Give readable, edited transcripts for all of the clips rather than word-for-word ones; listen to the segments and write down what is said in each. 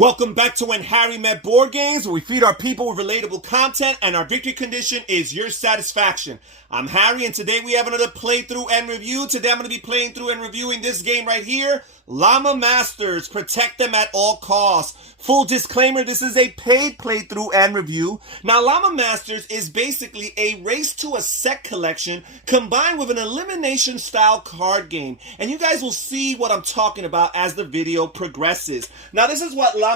Welcome back to When Harry Met Board Games, where we feed our people with relatable content, and our victory condition is your satisfaction. I'm Harry, and today we have another playthrough and review. Today I'm going to be playing through and reviewing this game right here, Llama. Protect them at all costs. Full disclaimer, this is a paid playthrough and review. Now, Llama is basically a race to a set collection combined with an elimination style card game. And you guys will see what I'm talking about as the video progresses. Now, this is what Llama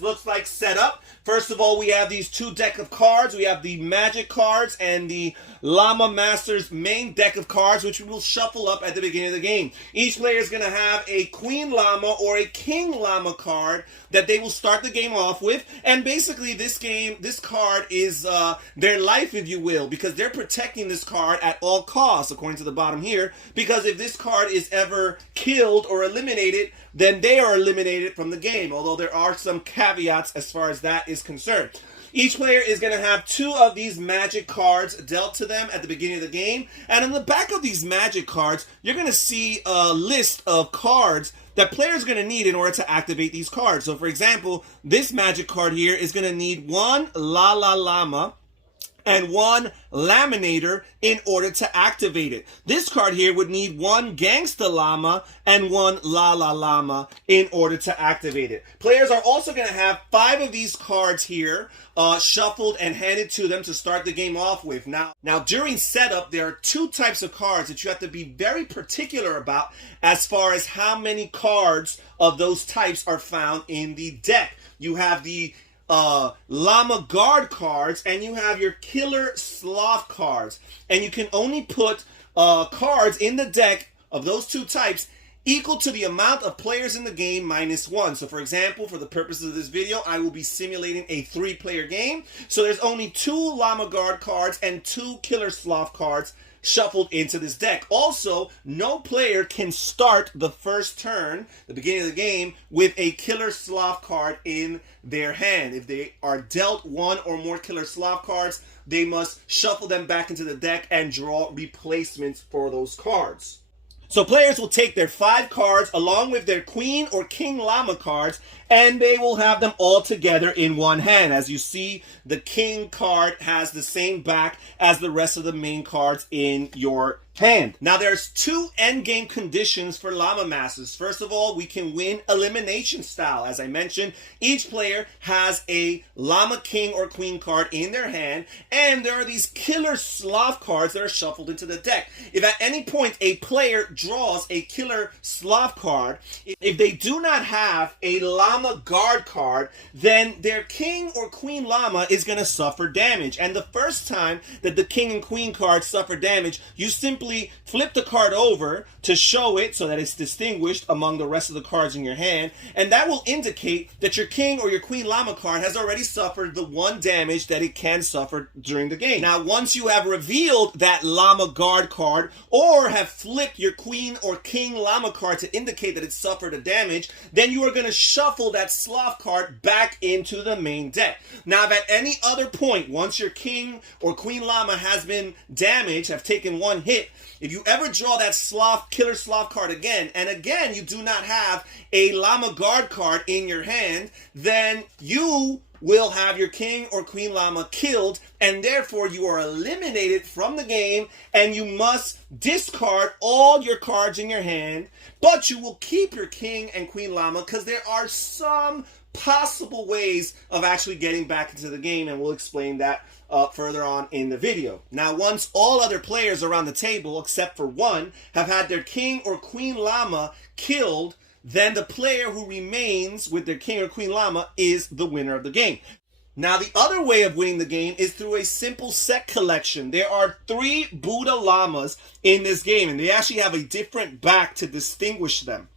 looks like set up. First of all, we have these two deck of cards. We have the Magic cards and the Llama Masters main deck of cards, which we will shuffle up at the beginning of the game. Each player is going to have a Queen Llama or a King Llama card that they will start the game off with. And basically, this card is their life, if you will, because they're protecting this card at all costs, according to the bottom here. Because if this card is ever killed or eliminated, then they are eliminated from the game, although there are some caveats as far as that is concerned. Each player is going to have two of these Magic cards dealt to them at the beginning of the game. And on the back of these Magic cards, you're going to see a list of cards that players are going to need in order to activate these cards. So, for example, this Magic card here is going to need one Llama and one Laminator in order to activate it. This card here would need one Gangsta Llama and one Llama in order to activate it. Players are also going to have 5 of these cards here shuffled and handed to them to start the game off with. Now, during setup, there are 2 types of cards that you have to be very particular about as far as how many cards of those types are found in the deck. You have the Llama Guard cards, and you have your Killer Sloth cards. And you can only put cards in the deck of those 2 types equal to the amount of players in the game minus 1. So, for example, for the purposes of this video, I will be simulating a 3-player game. So there's only 2 Llama Guard cards and 2 Killer Sloth cards shuffled into this deck. Also, no player can start the first turn, the beginning of the game, with a Killer Sloth card in their hand. If they are dealt 1 or more Killer Sloth cards, they must shuffle them back into the deck and draw replacements for those cards. So players will take their 5 cards along with their Queen or King Llama cards, and they will have them all together in one hand. As you see, the King card has the same back as the rest of the main cards in your hand. Now, there's 2 endgame conditions for Llama Masters. First of all, we can win elimination style. As I mentioned, each player has a Llama King or Queen card in their hand, and there are these Killer Sloth cards that are shuffled into the deck. If at any point a player draws a Killer Sloth card, if they do not have a Llama Guard card, then their King or Queen Llama is going to suffer damage. And the first time that the King and Queen cards suffer damage, you simply flip the card over to show it so that it's distinguished among the rest of the cards in your hand, and that will indicate that your King or your Queen Llama card has already suffered the 1 damage that it can suffer during the game. Now, once you have revealed that Llama Guard card or have flipped your Queen or King Llama card to indicate that it suffered a damage, then you are going to shuffle that Sloth card back into the main deck. Now, if at any other point, once your King or Queen Llama has been damaged, have taken 1 hit, if you ever draw that Killer Sloth card again, and again you do not have a Llama Guard card in your hand, then you will have your King or Queen Llama killed, and therefore you are eliminated from the game, and you must discard all your cards in your hand, but you will keep your King and Queen Llama because there are some possible ways of actually getting back into the game, and we'll explain that further on in the video. Now, once all other players around the table, except for 1, have had their King or Queen Llama killed, then the player who remains with their King or Queen Llama is the winner of the game. Now, the other way of winning the game is through a simple set collection. There are 3 Buddha Llamas in this game, and they actually have a different back to distinguish them.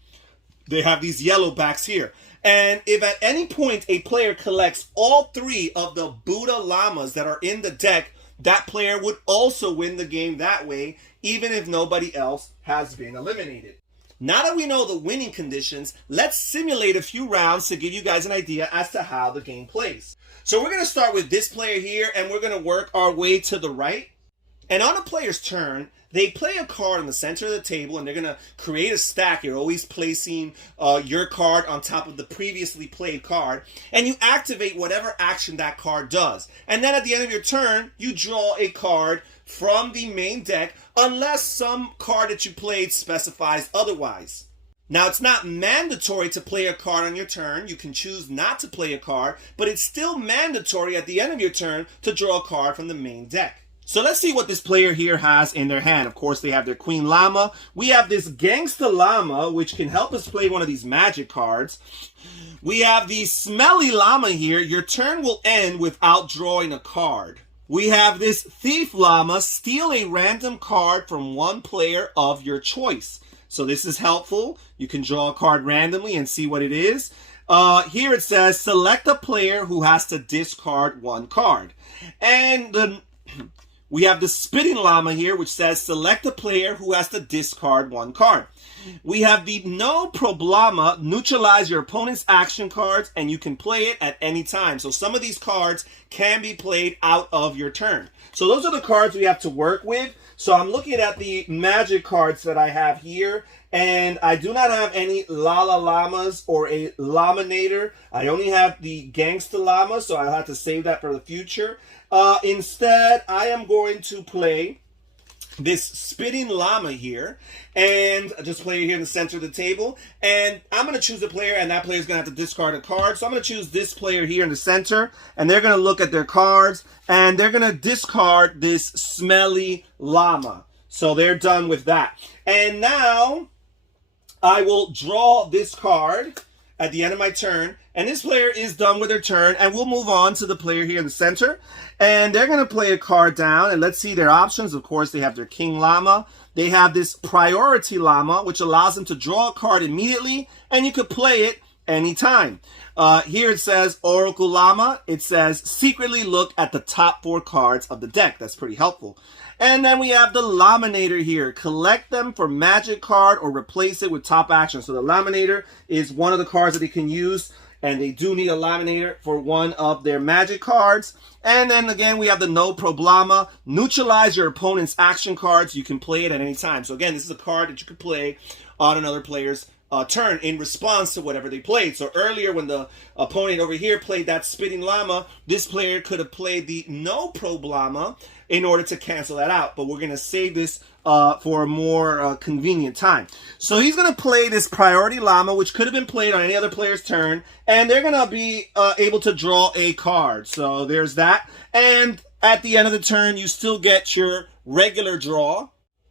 They have these yellow backs here. And if at any point a player collects all 3 of the Buddha Llamas that are in the deck, that player would also win the game that way, even if nobody else has been eliminated. Now that we know the winning conditions, let's simulate a few rounds to give you guys an idea as to how the game plays. So we're going to start with this player here, and we're going to work our way to the right. And on a player's turn, they play a card in the center of the table, and they're going to create a stack. You're always placing your card on top of the previously played card, and you activate whatever action that card does. And then at the end of your turn, you draw a card from the main deck, unless some card that you played specifies otherwise. Now, it's not mandatory to play a card on your turn. You can choose not to play a card, but it's still mandatory at the end of your turn to draw a card from the main deck. So let's see what this player here has in their hand. Of course, they have their Queen Llama. We have this Gangsta Llama, which can help us play one of these magic cards. We have the Smelly Llama here. Your turn will end without drawing a card. We have this Thief Llama. Steal a random card from one player of your choice. So this is helpful. You can draw a card randomly and see what it is. Here it says, select a player who has to discard one card. And we have the Spitting Llama here, which says, select a player who has to discard one card. We have the No Problema, neutralize your opponent's action cards, and you can play it at any time. So some of these cards can be played out of your turn. So those are the cards we have to work with. So I'm looking at the magic cards that I have here, and I do not have any Lala Llamas or a Llaminator. I only have the Gangsta Llama, so I'll have to save that for the future. Instead, I am going to play this Spitting Llama here, and just play it here in the center of the table. And I'm going to choose a player, and that player is going to have to discard a card. So I'm going to choose this player here in the center, and they're going to look at their cards, and they're going to discard this Smelly Llama. So they're done with that. And now I will draw this card at the end of my turn, and this player is done with their turn, and we'll move on to the player here in the center, and they're going to play a card down, and let's see their options. Of course, they have their King Llama. They have this Priority Llama, which allows them to draw a card immediately, and you could play it anytime. Here it says Oracle Llama. It says secretly look at the top 4 cards of the deck. That's pretty helpful. And then we have the Laminator here. Collect them for magic card or replace it with top action. So the Laminator is one of the cards that they can use, and they do need a Laminator for one of their magic cards. And then again, we have the No Problema. Neutralize your opponent's action cards. You can play it at any time. So again, this is a card that you could play on another player's turn in response to whatever they played. So earlier when the opponent over here played that Spitting Llama, this player could have played the No Problema in order to cancel that out. But we're going to save this for a more convenient time. So he's going to play this Priority Llama, which could have been played on any other player's turn, and they're going to be able to draw a card. So there's that. And at the end of the turn, you still get your regular draw.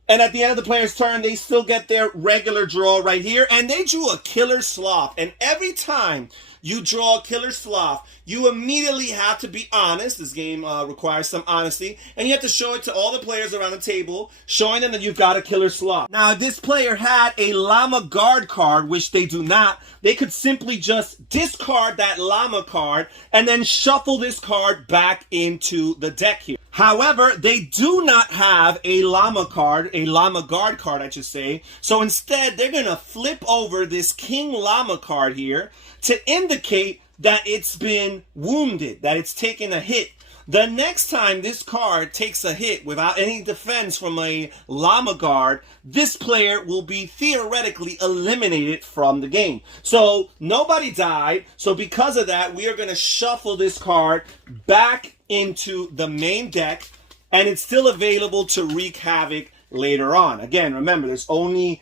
And at the end of the player's turn, they still get their regular draw right here. And they drew a Killer Sloth. And every time you draw a Killer Sloth, you immediately have to be honest. This game requires some honesty. And you have to show it to all the players around the table, showing them that you've got a Killer Sloth. Now, if this player had a Llama Guard card, which they do not, they could simply just discard that Llama card and then shuffle this card back into the deck here. However, they do not have a Llama card, a Llama Guard card, I should say. So instead, they're going to flip over this King Llama card here to indicate that it's been wounded, that it's taken a hit. The next time this card takes a hit without any defense from a Llama Guard, this player will be theoretically eliminated from the game. So nobody died. So because of that, we are going to shuffle this card back into the main deck, and it's still available to wreak havoc later on. Again, remember, there's only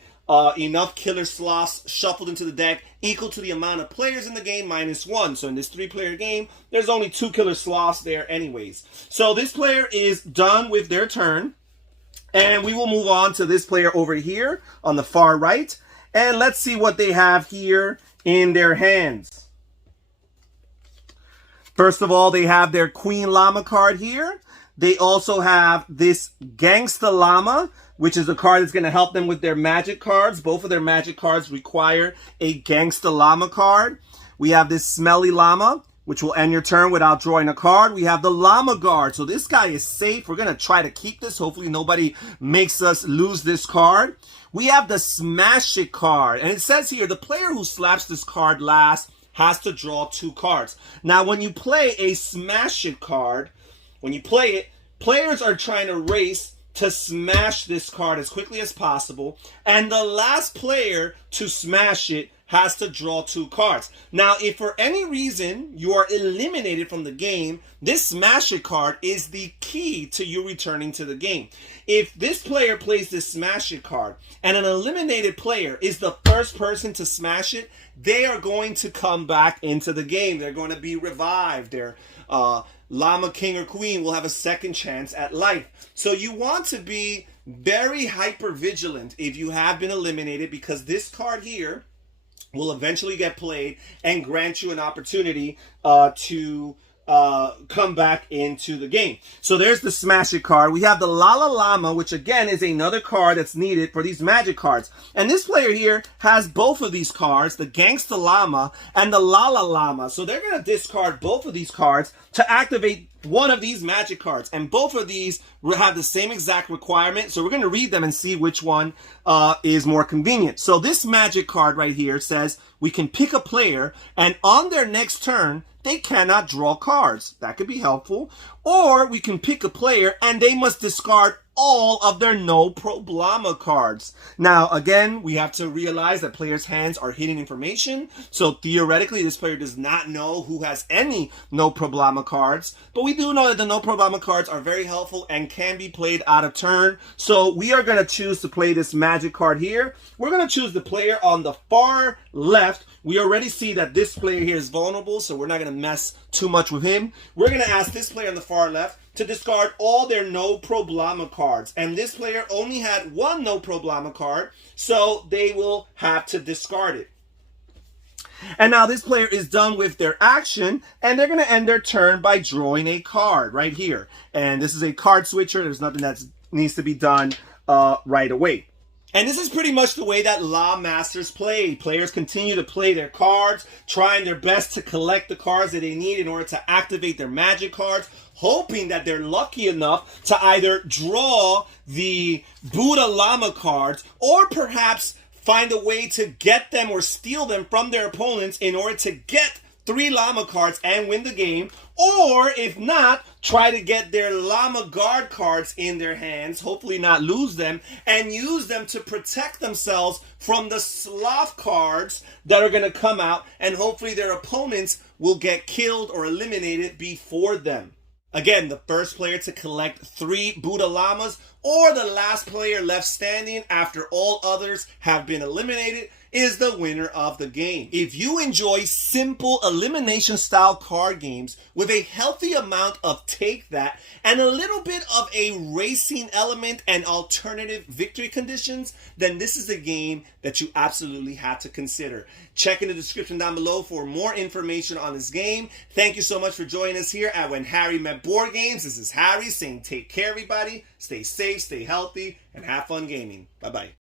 enough Killer Sloths shuffled into the deck equal to the amount of players in the game -1. So in this 3-player game, there's only 2 Killer Sloths there anyways. So this player is done with their turn, and we will move on to this player over here on the far right, and let's see what they have here in their hands. First of all, they have their Queen Llama card here. They also have this Gangsta Llama, which is a card that's going to help them with their magic cards. Both of their magic cards require a Gangsta Llama card. We have this Smelly Llama, which will end your turn without drawing a card. We have the Llama Guard. So this guy is safe. We're going to try to keep this. Hopefully nobody makes us lose this card. We have the Smash It card. And it says here, the player who slaps this card last has to draw 2 cards. Now, when you play a Smash It card, when you play it, players are trying to race to smash this card as quickly as possible, and the last player to smash it has to draw 2 cards. Now, if for any reason you are eliminated from the game, this smash it card is the key to you returning to the game. If this player plays this smash it card and an eliminated player is the first person to smash it, they are going to come back into the game. They're going to be revived. Their Llama, King, or Queen will have a second chance at life. So you want to be very hyper vigilant if you have been eliminated, because this card here will eventually get played and grant you an opportunity to come back into the game. So there's the Smash It card. We have the Llama, which again is another card that's needed for these magic cards. And this player here has both of these cards, the Gangsta Llama and the Llama. So they're going to discard both of these cards to activate one of these magic cards. And both of these will have the same exact requirement. So we're going to read them and see which one is more convenient. So this magic card right here says we can pick a player, and on their next turn, they cannot draw cards. That could be helpful. Or we can pick a player and they must discard all of their no problema cards. Now, again, we have to realize that players' hands are hidden information. So theoretically, this player does not know who has any no problema cards. But we do know that the no problema cards are very helpful and can be played out of turn. So we are going to choose to play this magic card here. We're going to choose the player on the far left. We already see that this player here is vulnerable, so we're not going to mess too much with him. We're going to ask this player on the far left to discard all their no problema cards. And this player only had one no problema card, so they will have to discard it. And now this player is done with their action, and they're going to end their turn by drawing a card right here. And this is a card switcher. There's nothing that needs to be done right away. And this is pretty much the way that Llamasters play. Players continue to play their cards, trying their best to collect the cards that they need in order to activate their magic cards, hoping that they're lucky enough to either draw the Buddha Llama cards or perhaps find a way to get them or steal them from their opponents in order to get 3 Llama cards and win the game. Or if not, try to get their Llama guard cards in their hands, hopefully not lose them, and use them to protect themselves from the sloth cards that are going to come out, and hopefully their opponents will get killed or eliminated before them. Again, the first player to collect 3 Buddha Llamas or the last player left standing after all others have been eliminated is the winner of the game. If you enjoy simple elimination style card games with a healthy amount of take that and a little bit of a racing element and alternative victory conditions, then this is a game that you absolutely have to consider. Check in the description down below for more information on this game. Thank you so much for joining us here at When Harry Met Board Games. This is Harry saying take care, everybody. Stay safe, stay healthy, and have fun gaming. Bye-bye.